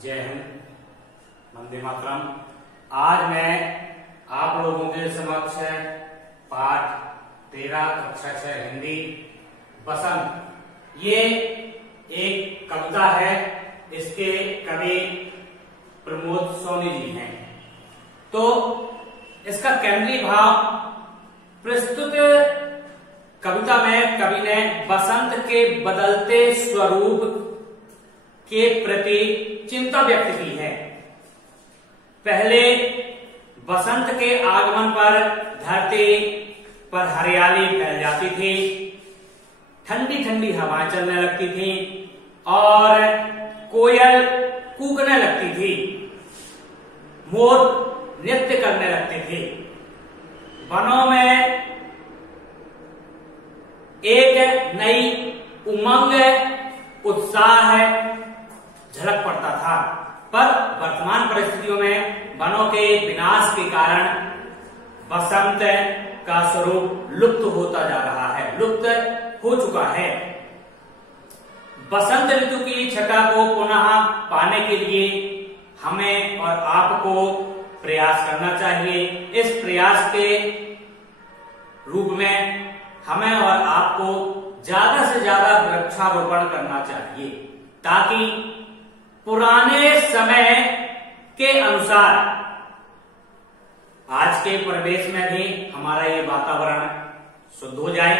जय हिंद, वंदे मातरम। आज मैं आप लोगों के समक्ष पाठ 13 कक्षा 6 हिंदी बसंत, ये एक कविता है। इसके कवि प्रमोद सोनी जी हैं। तो इसका केंद्रीय भाव प्रस्तुत कविता में कवि ने बसंत के बदलते स्वरूप के प्रति चिंता व्यक्त की है। पहले बसंत के आगमन पर धरती पर हरियाली फैल जाती थी, ठंडी ठंडी हवाएं चलने लगती थी और कोयल कूकने लगती थी, मोर नृत्य करने लगते थे। वनों में एक नई उमंग, उत्साह झलक पड़ता था। पर वर्तमान परिस्थितियों में वनों के विनाश के कारण बसंत का स्वरूप लुप्त होता जा रहा है, लुप्त हो चुका है। बसंत ऋतु की छटा को पुनः पाने के लिए हमें और आपको प्रयास करना चाहिए। इस प्रयास के रूप में हमें और आपको ज्यादा से ज्यादा वृक्षारोपण करना चाहिए, ताकि पुराने समय के अनुसार आज के परिवेश में भी हमारा ये वातावरण शुद्ध हो जाए।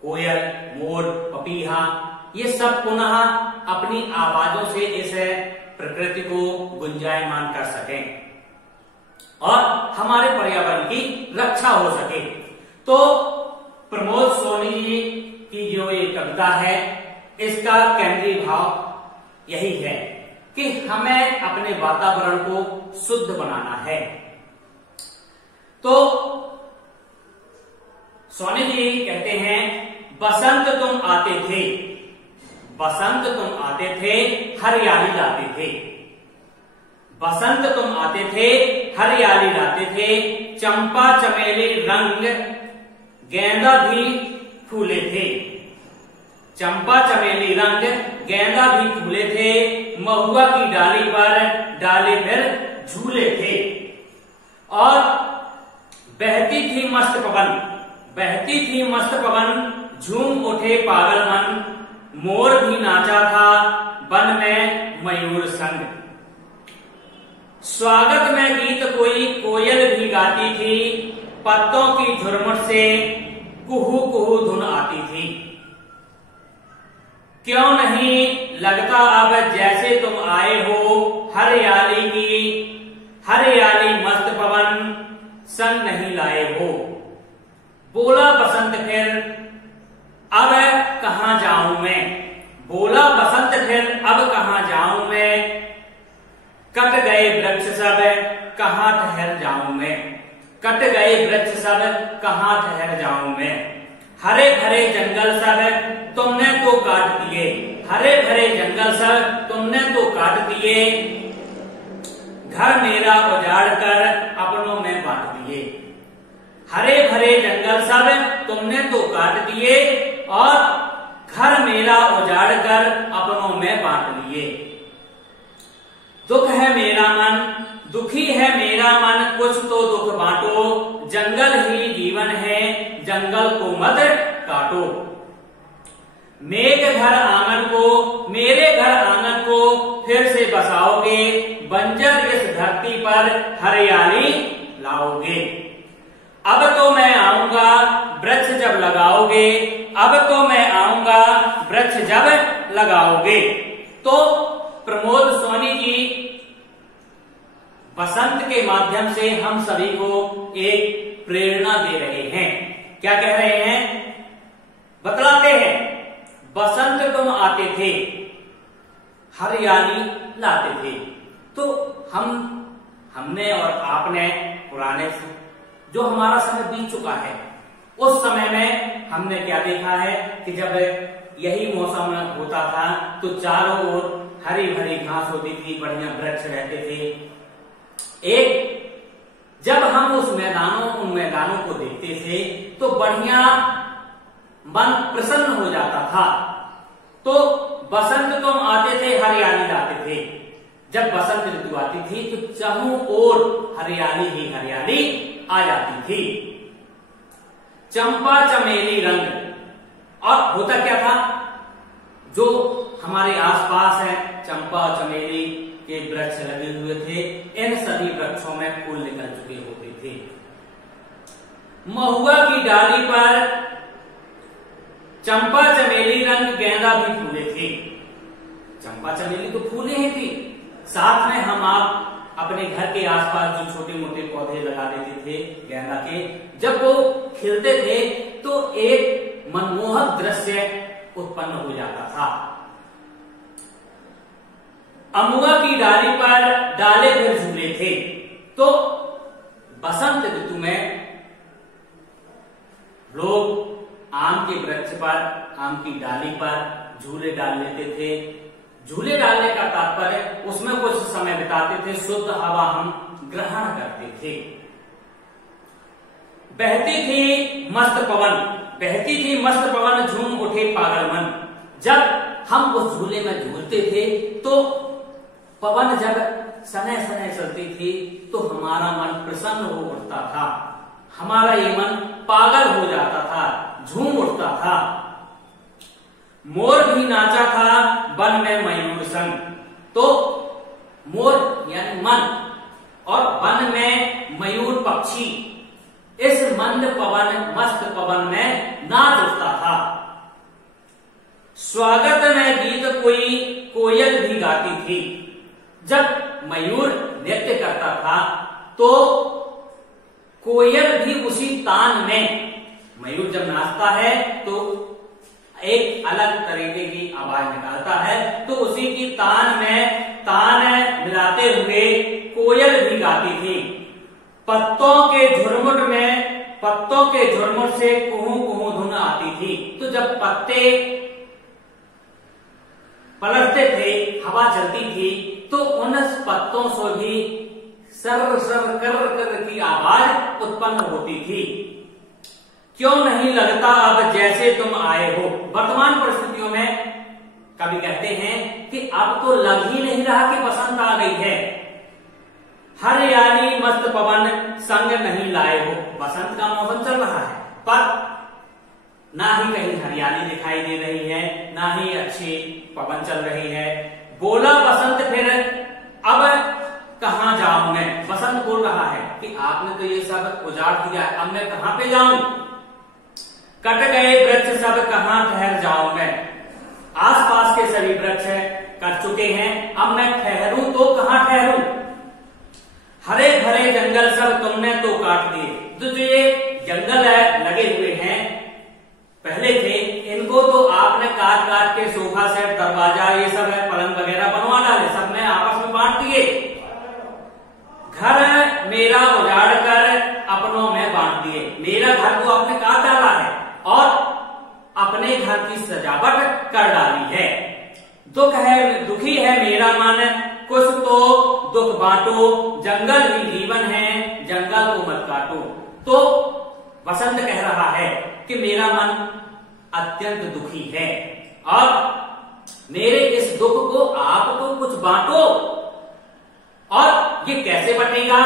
कोयल, मोर, पपीहा ये सब पुनः अपनी आवाजों से इस प्रकृति को गुंजायमान कर सकें और हमारे पर्यावरण की रक्षा हो सके। तो प्रमोद सोनी जी की जो ये कविता है, इसका केंद्रीय भाव यही है कि हमें अपने वातावरण को शुद्ध बनाना है। तो सोनी जी कहते हैं, बसंत तुम आते थे, बसंत तुम आते थे, हरियाली लाते थे। बसंत तुम आते थे, हरियाली लाते थे, चंपा चमेली रंग गेंदा भी फूले थे। चंपा चमेली रंग गेंदा भी फूले थे, महुआ की डाली पर डाले फिर झूले थे। और बहती थी मस्त पवन, बहती थी मस्त पवन, झूम उठे पागल मन, मोर भी नाचा था वन में मयूर संग। स्वागत में गीत कोई कोयल भी गाती थी, पत्तों की झुरमुट से कुहू कुहू धुन आती थी। क्यों नहीं लगता अब जैसे तुम आए हो, हरियाली की हरियाली मस्त पवन संग नहीं लाए हो। बोला बसंत फिर अब कहां जाऊं मैं, बोला बसंत फिर अब कहां जाऊं मैं, कट गए वृक्ष सब कहां ठहर जाऊं मैं, कट गए वृक्ष सब कहां ठहर जाऊं मैं। हरे भरे जंगल सब तुमने तो काट दिए, हरे भरे जंगल सब तुमने तो काट दिए, घर मेरा उजाड़ कर अपनों में बांट दिए। हरे भरे जंगल सब तुमने तो काट दिए और घर मेरा उजाड़ कर अपनों में बांट लिए। दुख है मेरा मन, दुखी है मेरा मन, कुछ तो दुख बांटो, जंगल ही जीवन है, जंगल को मत काटो। मेघ घर आंगन को, मेरे घर आंगन को फिर से बसाओगे, बंजर इस धरती पर हरियाली लाओगे। अब तो मैं आऊंगा वृक्ष जब लगाओगे, अब तो मैं आऊंगा वृक्ष जब लगाओगे। तो प्रमोद सोनी जी बसंत के माध्यम से हम सभी को एक प्रेरणा दे रहे हैं। क्या कह रहे हैं? बतलाते हैं, बसंत तुम आते थे, हरियाली लाते थे। तो हमने और आपने पुराने जो हमारा समय बीत चुका है, उस समय में हमने क्या देखा है कि जब यही मौसम होता था तो चारों ओर हरी भरी घास होती थी, बढ़िया वृक्ष रहते थे। जब हम उन मैदानों को देखते थे तो बढ़िया मन प्रसन्न हो जाता था। तो बसंत तुम आते थे, हरियाली लाते जब बसंत ऋतु आती थी तो चारों ओर हरियाली ही हरियाली आ जाती थी। चंपा चमेली रंग। और होता क्या था, जो हमारे आसपास है चंपा और चमेली के वृक्ष लगे हुए थे, इन सभी वृक्षों में फूल निकल चुके होते थे। महुआ की डाली पर चंपा चमेली रंग गेंदा भी फूले थे। चंपा चमेली तो फूले ही थी, साथ में हम आप अपने घर के आसपास जो छोटे मोटे पौधे लगा देते थे गेंदा के, जब वो खिलते थे तो एक मनमोहक दृश्य उत्पन्न हो जाता था। अमुआ की डाली पर डाले फिर झूले थे। तो बसंत ऋतु में लोग आम के वृक्ष पर, आम की डाली पर झूले डाल लेते थे। झूले डालने का तात्पर्य उसमें कुछ समय बिताते थे, शुद्ध हवा हम ग्रहण करते थे। बहती थी मस्त पवन, बहती थी मस्त पवन, झूम उठे पागल मन। जब हम उस झूले में झूलते थे तो पवन जब सने सने चलती थी तो हमारा मन प्रसन्न हो उठता था, हमारा ये मन पागल हो जाता था, झूम उठता था। मोर भी नाचा था वन में मयूर संग। तो मोर यानी मन और वन में मयूर पक्षी इस मंद पवन मस्त पवन में नाच उठता था। स्वागत में गीत कोई कोयल भी गाती थी। जब मयूर नृत्य करता था तो कोयल भी उसी तान में, मयूर जब नाचता है तो एक अलग तरीके की आवाज निकालता है, तो उसी की तान में तान मिलाते हुए कोयल भी गाती थी। पत्तों के झुरमुट में, पत्तों के झुरमुट से कुहू कुहू धुन आती थी। तो जब पत्ते पलटते थे, हवा चलती थी, तो उन पत्तों से भी सर सर कर कर की आवाज उत्पन्न होती थी। क्यों नहीं लगता अब जैसे तुम आए हो। वर्तमान परिस्थितियों में कभी कहते हैं कि अब तो लग ही नहीं रहा कि बसंत आ गई है। हरियाली मस्त पवन संग नहीं लाए हो। बसंत का मौसम चल रहा है पर ना ही कहीं हरियाली दिखाई दे रही है, ना ही अच्छी पवन चल रही है। बोला बसंत फिर अब कहां जाऊं मैं। बसंत बोल रहा है कि आपने तो ये सब उजाड़ दिया, अब मैं कहां पे जाऊं। कट गए वृक्ष सब कहां ठहर जाऊं मैं। आसपास के सभी वृक्ष कट चुके हैं, अब मैं ठहरूं तो कहां ठहरूं। हरे भरे जंगल सब तुमने तो काट दिए। तो जो ये जंगल है लगे हुए हैं पहले थे, इनको तो आपने काट काट के सोफा सेट, दरवाजा, ये सब है पलंग वगैरह बनवा डाले, सब में आपस में बांट दिए। घर मेरा उजाड़ कर अपनों में बांट दिए। मेरा घर को आपने काट डाला है और अपने घर की सजावट कर डाली है। दुख है, दुखी है मेरा मन, कुछ तो दुख बांटो। जंगल ही जीवन है, जंगल को मत काटो। तो बसंत कह रहा है कि मेरा मन अत्यंत दुखी है और मेरे इस दुख को आप तो कुछ बांटो। और ये कैसे बटेगा।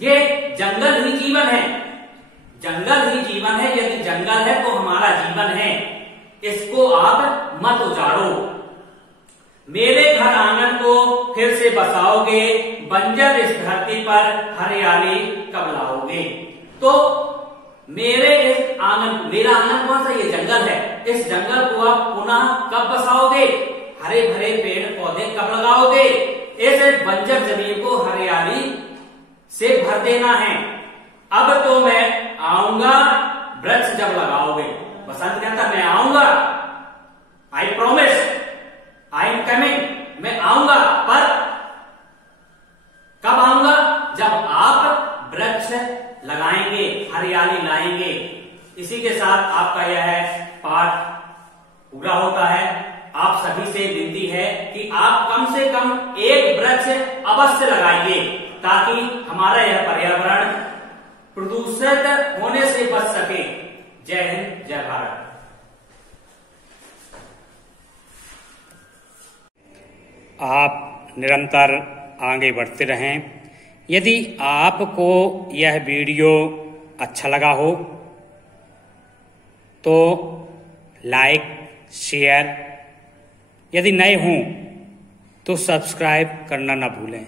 ये जंगल ही जीवन है, जंगल ही जीवन है। यदि जंगल है तो हमारा जीवन है, इसको आप मत उजाड़ो। मेरे घर आंगन को फिर से बसाओगे, बंजर इस धरती पर हरियाली कब लाओगे। तो मेरे इस आंगन, मेरा आंगन कौन सा, ये जंगल है, इस जंगल को आप पुनः कब बसाओगे, हरे भरे पेड़ पौधे कब लगाओगे। इस बंजर जमीन को हरियाली से भर देना है। अब तो मैं आऊंगा वृक्ष जब लगाओगे। बसंत कहता मैं आऊंगा, I promise, I am coming, मैं आऊंगा। पर कब आऊंगा, जब आप वृक्ष लगाएंगे, हरियाली लाएंगे। इसी के साथ आपका यह है पाठ पूरा होता है। आप सभी से विनती है कि आप कम से कम एक वृक्ष अवश्य लगाइए ताकि हमारा यह पर्यावरण प्रदूषित होने से बच सके। जय हिंद, जय भारत। आप निरंतर आगे बढ़ते रहें। यदि आपको यह वीडियो अच्छा लगा हो तो लाइक, शेयर, यदि नए हों तो सब्सक्राइब करना ना भूलें।